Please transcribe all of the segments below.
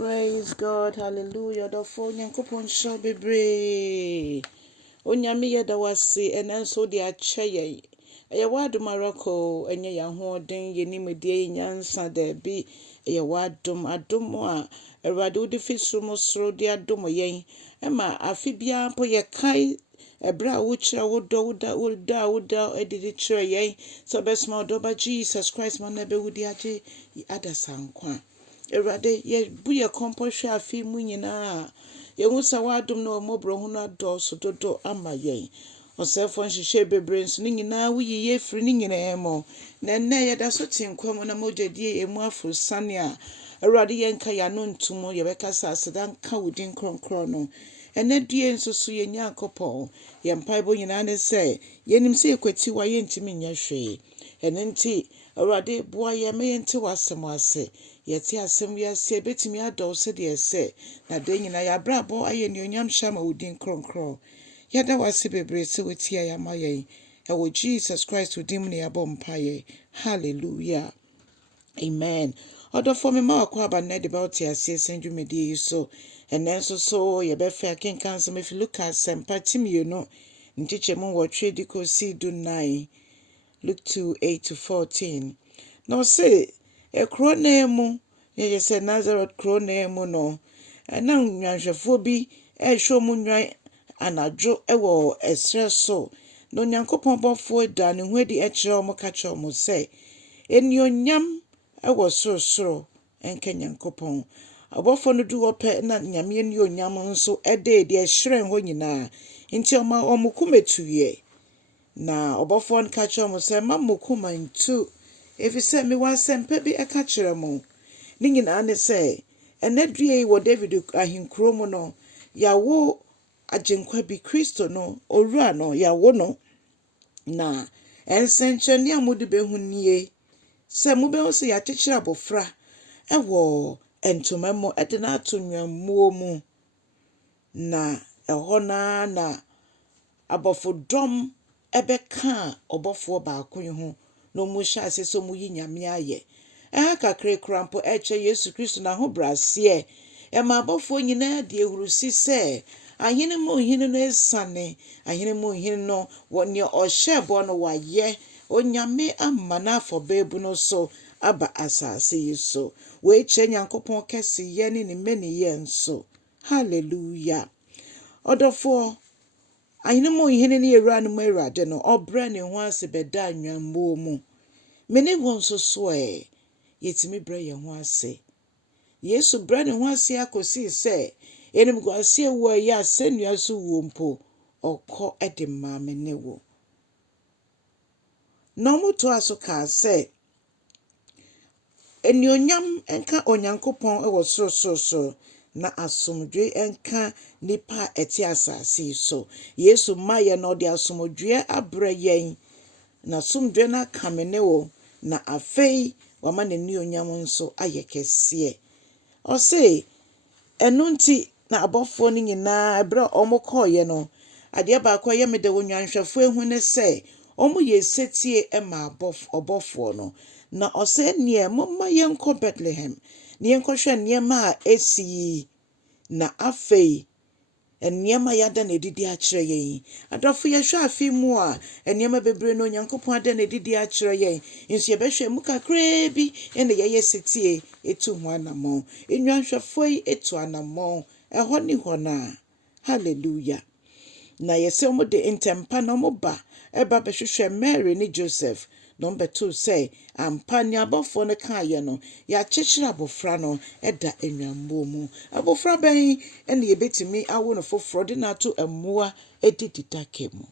Praise God, hallelujah. The phone yankopon shall be brave. Onyame yeda wase enenso de ache ye. Eye wadu Morocco enye ya hoden ye nimedie nyansa de bi eye wadum adum a Awurade wode fisuru mo soro de adum yen. Ema afi bia po ye kai ebra wo kira woda edidi kira yen. So besma odoba Jesus Christ man ebe wudi age adasankwa. Awurade ye bu ye kompohwe afi mu nyina ye hu sa wadum na omobro hu na do dodo ama yen osefo nhihye bebre nso ni nyina wuyi ye firi ni nyina emo na nne ye da so tinkwam na mogyedie emu afrosane a Awurade ye nka ya no ntumo ye beka sa aseda nka wudin kronkron no ene due nso so ye nyankopon ye mpaibo nyina ne se yenim se ekwati wa ye ntimi nya hwe ene nti Awurade boa ye me nti wasem ase yeti asem wiase betimi adɔ se de ese na de nyina ya brabo aye ni onyam shama wudin kronkron yada wase bebre se wetia ya maye ewo Jesus Christ udim ne yabɔ mpaye hallelujah amen odo for me ma akwa ba ne de about ase senjumedi so enenso so ye be fa kenkan some if you look at sempatimi you know ntiche mu wo twedi ko si do 9 Luke 2:8-14 no say ekro na emu ye say Nazareth kro na emu no na nwanhwefo bi ehwo mu nwan anadwo ewo esre so no nyankopon bofo da ne hu edi ekire o mo ka kire o mo say enionyam ewo sorosoro enka nyankopon abofo no du ope na nyame enionyam nso ede de ehire ho nyina nti omukumetuye na obofo nka kire o mo say mamukuma ntu efise me wasempa bi eka kire mo ni nyina ne say enadue wo David ahinkro mu no yawo agenkwa bi Kristo no owura no yawo no na ensenchani amudi behu nie se mu behu se ya kekere abofra ewo entomamo edena atonwamuo mu na eho na abofodom ebeka obofo baako ho no mu sha ase so mu yi nyame aye kakre krampo eche Yesu Kristo na ho brase ma abofo nyina de ehurusi se ahene mo hene no esane ahene mo hene no wonye ohyebo no waye onyame amana afobebu no so aba asase yiso we che nyankopon kese ye ni meni ye nso hallelujah odofo ahene mo hene ne ewura no mo ewurade no obra ne ho ase beda anwambo mu meni won so yetimi bra ye ho ase Yesu bra ne ho ase akosi se enim go ase wo ya asenua so wo mpo okọ ede maame ne wo no muto aso ka se enionyam enka onyankopon ewo sorosoro na asomdwe enka nipa eti asase so Yesu maye no de asomdwe abra yen na asomdwe na kamene wo na afei wama ne nionyam nso ayekese o se enunti na abofo ni nyina ebra omokoye no ade ba akwa ye mede wonwanhwefo ehu ne se omo ye setie ema obofo no na o se nie Momma yɛnkɔ Bethlehem ne yɛnkɔhwɛ niema a esi na afei eniema yada na edidi akire yen adofo ye hwɛ afi mu a eniema bebre no nyankopon ada na edidi akire yen nso ye behwɛ mu kakra bi ene ye setie etu ho anamo enwanhwɛfo yi etu anamo ɛhɔ ni hɔ na hallelujah na yese omo de intempa na omo ba eba behwehwɛ Mary ne Joseph number 2 say ampani abofo no kaaye no ya kyekyere abofra no eda enwambo mu abofra ben ene ye betimi awo no foforo de na to amoa edididake mu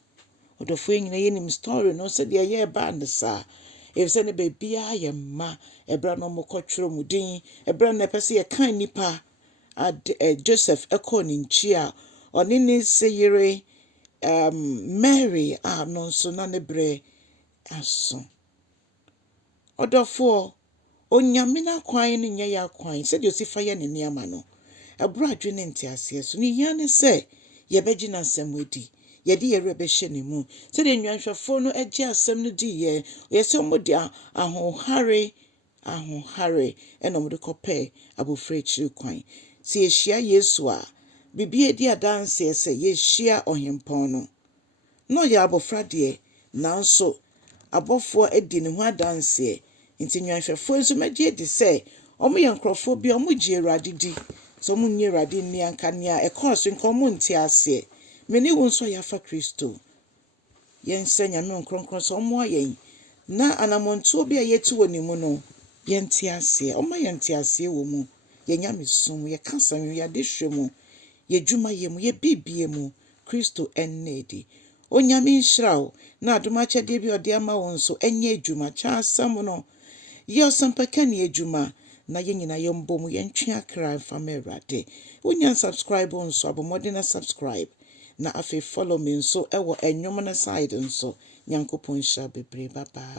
odofo nyina yenim story no se de ye ba ndesa efse ne bebia ye ma ebra no mokotwero mudin ebra na pese ye kan nipa Joseph ekọ ni nchi a oni ne seyire Mary no nso na ne bre aso odofo onyame na kwan ne nye ya kwan se de osifa ye ne niama no ebra adwene ntiase so ni hia ne se ye beji na samwedi ye de ye rebe hye ne mu se de nwanhwefo no agi asem no di ye se mo de ahohare ahohare ɛna ɔmo de kɔpɛ abofra akyiri kwan. Si yɛhyia Yesu a bibi edi adanseɛ sɛ yɛhyia ɔhempɔn no. Na ɔyɛ abofra deɛ nanso abɔfoɔ edi ne ho adanseɛ. Nti nwanhwɛfoɔ nso megye edi sɛ ɔmo yɛ nkurɔfoɔ bi ɔmo gye Awurade di. So ɔmo nye Awurade nni anka nea ɛkɔɔ so nka ɔmo nte aseɛ. Mene wo nso yɛafa Kristo. Yɛnsɛ Nyame nkronkron sɛ ɔmmoa yɛn na anamontuo bi a yɛtu wɔ ne mu no yɛnte aseɛ. Ɔmma yɛnte aseɛ wɔ mu. Yɛ Nyamesom, yɛ kasa mu, yɛ adehwɛ mu, yɛ dwumayɛ mu, yɛ bibie mu. Kristo ɛnna edi. Onyame nhyira wo na adom akyɛdeɛ bi ɔde ama wo nso ɛnyɛ adwuma. Kyɛ asɛm no yɛ ɔsɛmpakani adwuma na yɛn nyinaa yɛmbɔ mu yɛntwe akra mfama Awurade. Wonya subscribe nso abɔmmɔden na subscribe na afei follow me nso ɛwɔ ɛnwom no side nso. Nyankopɔn nhyira bebree. Bye bye.